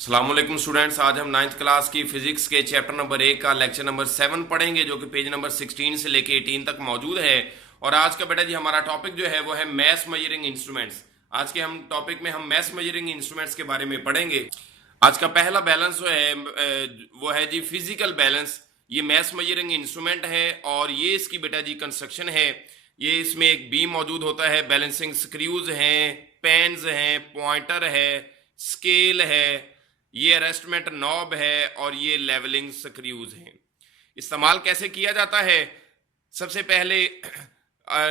अस्सलाम वालेकुम स्टूडेंट्स। आज हम नाइन्थ क्लास की फिजिक्स के चैप्टर नंबर 1 का लेक्चर नंबर 7 पढ़ेंगे, जो कि पेज नंबर 16 से लेके 18 तक मौजूद है। और आज का बेटा जी हमारा टॉपिक जो है वो है मैथ मेजरिंग इंस्ट्रूमेंट्स। आज के हम टॉपिक में हम मैथ मेजरिंग इंस्ट्रूमेंट्स के बारे में पढ़ेंगे। आज का पहला बैलेंस जो है वो है जी फिजिकल बैलेंस। ये मैथ मेजरिंग इंस्ट्रूमेंट है और ये इसकी बेटा जी कंस्ट्रक्शन है। ये इसमें एक बीम मौजूद होता है, बैलेंसिंग स्क्रूज हैं, पेन्स हैं, पॉइंटर है, स्केल है, ये अरेस्टमेंट नॉब है और ये लेवलिंग स्क्रूज हैं। इस्तेमाल कैसे किया जाता है? सबसे पहले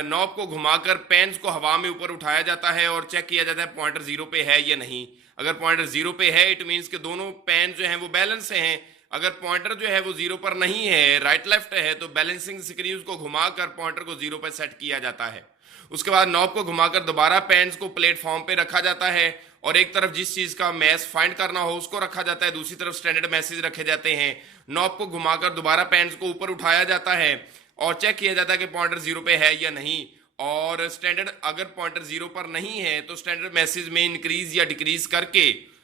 नॉब को घुमाकर पेन्स को हवा में ऊपर उठाया जाता है और चेक किया जाता है पॉइंटर जीरो पे है या नहीं। अगर पॉइंटर जीरो पे है इट मीन्स कि दोनों पेन जो हैं वो बैलेंस हैं। अगर पॉइंटर जो है वो जीरो पर नहीं है, राइट लेफ्ट है, तो बैलेंसिंग स्क्रूज को घुमाकर पॉइंटर को जीरो पर सेट किया जाता है। उसके बाद नॉब को घुमाकर दोबारा पेन्स को प्लेटफॉर्म पे रखा जाता है और एक तरफ जिस चीज का मैथ फाइंड करना हो उसको रखा जाता है, दूसरी तरफ स्टैंडर्ड मैसेज रखे जाते हैं। नॉब को घुमाकर दोबारा पेन्स को ऊपर उठाया जाता है और चेक किया जाता है कि पॉइंटर जीरो पे है या नहीं। और स्टैंडर्ड अगर पॉइंटर जीरो पर नहीं है तो स्टैंडर्ड मैसेज में इंक्रीज या डिक्रीज करके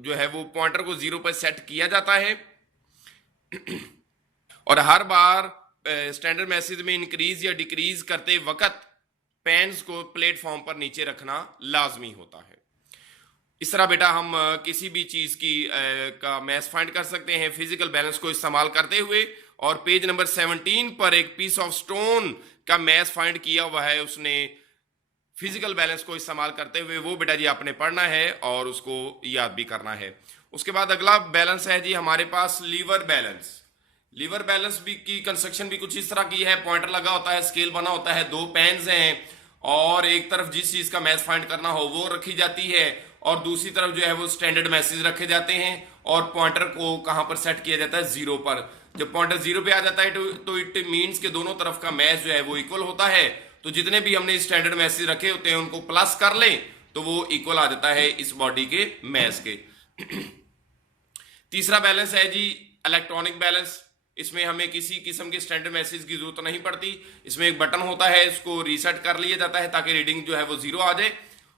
जो है वो पॉइंटर को जीरो पर सेट किया जाता है। और हर बार स्टैंडर्ड मैसेज में इंक्रीज या डिक्रीज करते वक्त पेन्स को प्लेटफॉर्म पर नीचे रखना लाजमी होता है। इस तरह बेटा हम किसी भी चीज की का मैथ फाइंड कर सकते हैं फिजिकल बैलेंस को इस्तेमाल करते हुए। और पेज नंबर 17 पर एक पीस ऑफ स्टोन का मैथ फाइंड किया हुआ है उसने फिजिकल बैलेंस को इस्तेमाल करते हुए। वो बेटा जी आपने पढ़ना है और उसको याद भी करना है। उसके बाद अगला बैलेंस है जी हमारे पास लीवर बैलेंस। लीवर बैलेंस भी की कंस्ट्रक्शन भी कुछ इस तरह की है। पॉइंटर लगा होता है, स्केल बना होता है, दो पेन्स हैं और एक तरफ जिस चीज का मैथ फाइंड करना हो वो रखी जाती है और दूसरी तरफ जो है वो स्टैंडर्ड मैसेज रखे जाते हैं। और पॉइंटर को कहां पर सेट किया जाता है? जीरो पर। जब पॉइंटर जीरो पे आ जाता है तो इट मीन्स कि दोनों तरफ का मैथ जो है वो इक्वल होता है। तो जितने भी हमने स्टैंडर्ड मैसेज रखे होते हैं उनको प्लस कर लें तो वो इक्वल आ जाता है इस बॉडी के मैथ के। तीसरा बैलेंस है जी इलेक्ट्रॉनिक बैलेंस। इसमें हमें किसी किस्म के स्टैंडर्ड मैसेज की जरूरत नहीं पड़ती। इसमें एक बटन होता है, इसको रीसेट कर लिया जाता है ताकि रीडिंग जो है वो जीरो आ जाए।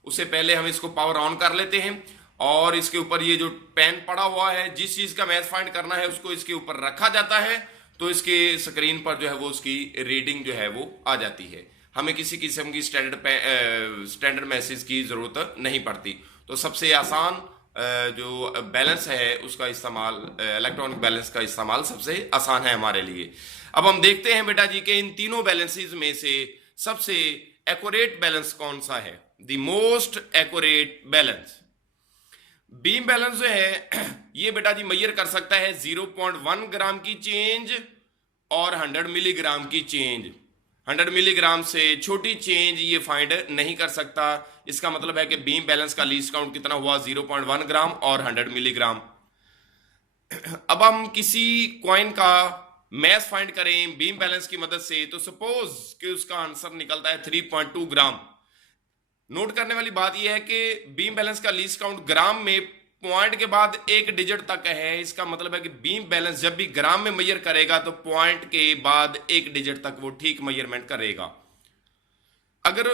उससे पहले हम इसको पावर ऑन कर लेते हैं और इसके ऊपर ये जो पेन पड़ा हुआ है, जिस चीज का मैथ फाइंड करना है उसको इसके ऊपर रखा जाता है तो इसके स्क्रीन पर जो है वो उसकी रीडिंग जो है वो आ जाती है। हमें किसी किस्म की स्टैंडर्ड मैसेज की जरूरत नहीं पड़ती। तो सबसे आसान जो बैलेंस है उसका इस्तेमाल, इलेक्ट्रॉनिक बैलेंस का इस्तेमाल सबसे आसान है हमारे लिए। अब हम देखते हैं बेटा जी के इन तीनों बैलेंसेस में से सबसे एक्यूरेट बैलेंस कौन सा है। The most accurate balance beam balance जो है ये बेटा जी मेजर कर सकता है 0.1 ग्राम की चेंज और 100 मिलीग्राम की चेंज। 100 मिलीग्राम से छोटी चेंज ये फाइंड नहीं कर सकता। इसका मतलब है कि बीम बैलेंस का लीस्ट काउंट कितना हुआ? 0.1 ग्राम और 100 मिलीग्राम। अब हम किसी कॉइन का मैथ फाइंड करें बीम बैलेंस की मदद से तो सपोज कि उसका आंसर निकलता है 3.2 ग्राम। नोट करने वाली बात यह है कि बीम बैलेंस का लीस्ट काउंट ग्राम में पॉइंट के बाद एक डिजिट तक है। इसका मतलब है कि बीम बैलेंस जब भी ग्राम में मेजर करेगा तो पॉइंट के बाद एक डिजिट तक वो ठीक मेजरमेंट करेगा। अगर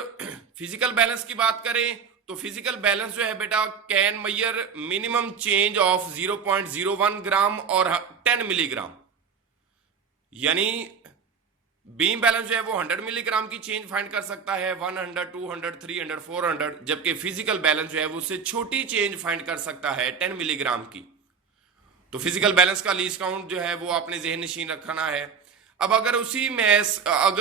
फिजिकल बैलेंस की बात करें तो फिजिकल बैलेंस जो है बेटा can measure minimum change of 0.01 ग्राम और 10 मिलीग्राम। यानी बीम बैलेंस जो है वो 100 मिलीग्राम की चेंज फाइंड कर सकता है, 100, 200, 300, 400। जबकि फिजिकल बैलेंस जो है वो उससे छोटी चेंज फाइंड कर सकता है 10 मिलीग्राम की। तो फिजिकल बैलेंस का लीस्ट काउंट जो है वो आपने ज़हन नशीन रखना है। अब अगर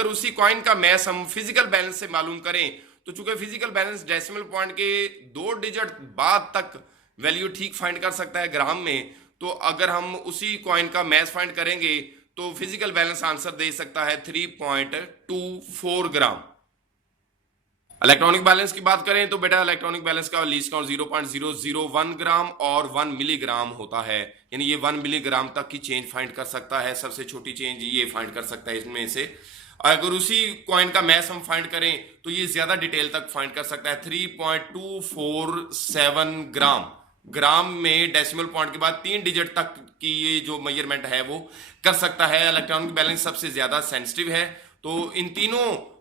उसी कॉइन का मैथ हम फिजिकल बैलेंस से मालूम करें तो चूंकि फिजिकल बैलेंस डेसिमल पॉइंट के 2 डिजिट बाद तक वैल्यू ठीक फाइंड कर सकता है ग्राम में, तो अगर हम उसी कॉइन का मैथ फाइंड करेंगे तो फिजिकल बैलेंस आंसर दे सकता है 3.24 ग्राम। इलेक्ट्रॉनिक बैलेंस की बात करें तो बेटा इलेक्ट्रॉनिक बैलेंस का लीस्ट काउंट 0.001 ग्राम और 1 मिलीग्राम होता है। यानी ये 1 मिलीग्राम तक की चेंज फाइंड कर सकता है। सबसे छोटी चेंज ये फाइंड कर सकता है इसमें से। अगर उसी कॉइन का मैथ हम फाइंड करें तो ये ज्यादा डिटेल तक फाइंड कर सकता है 3.247 ग्राम। ग्राम में डेसिमल पॉइंट के बाद 3 डिजिट तक की ये जो मेजरमेंट है वो कर सकता है। इलेक्ट्रॉनिक बैलेंस सबसे ज्यादा सेंसिटिव है। तो इन तीनों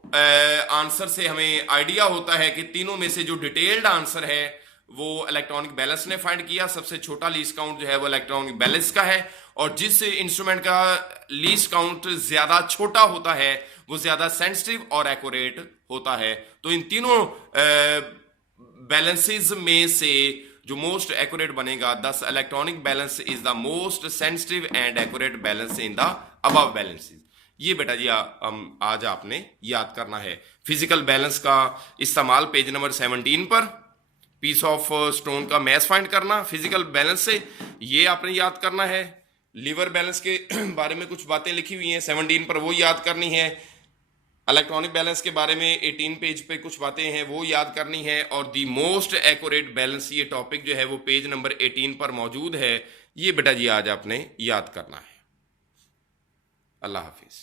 आंसर से हमें आइडिया होता है कि तीनों में से जो डिटेल्ड आंसर है वो इलेक्ट्रॉनिक बैलेंस ने फाइंड किया। सबसे छोटा लीस्ट काउंट जो है वो इलेक्ट्रॉनिक बैलेंस का है, और जिस इंस्ट्रूमेंट का लीस्ट काउंट ज्यादा छोटा होता है वो ज्यादा सेंसिटिव और एक्यूरेट होता है। तो इन तीनों बैलेंसेस में से जो मोस्ट एक्यूरेट बनेगा, दस electronic balance is the most sensitive and accurate balance in the above balances. ये बेटा जी आज आपने याद करना है। फिजिकल बैलेंस का इस्तेमाल पेज नंबर 17 पर पीस ऑफ स्टोन का मैस फाइंड करना फिजिकल बैलेंस से, ये आपने याद करना है। लीवर बैलेंस के बारे में कुछ बातें लिखी हुई हैं 17 पर, वो याद करनी है। इलेक्ट्रॉनिक बैलेंस के बारे में 18 पेज पे कुछ बातें हैं वो याद करनी है। और दी मोस्ट एक्यूरेट बैलेंस, ये टॉपिक जो है वो पेज नंबर 18 पर मौजूद है। ये बेटा जी आज आपने याद करना है। अल्लाह हाफिज।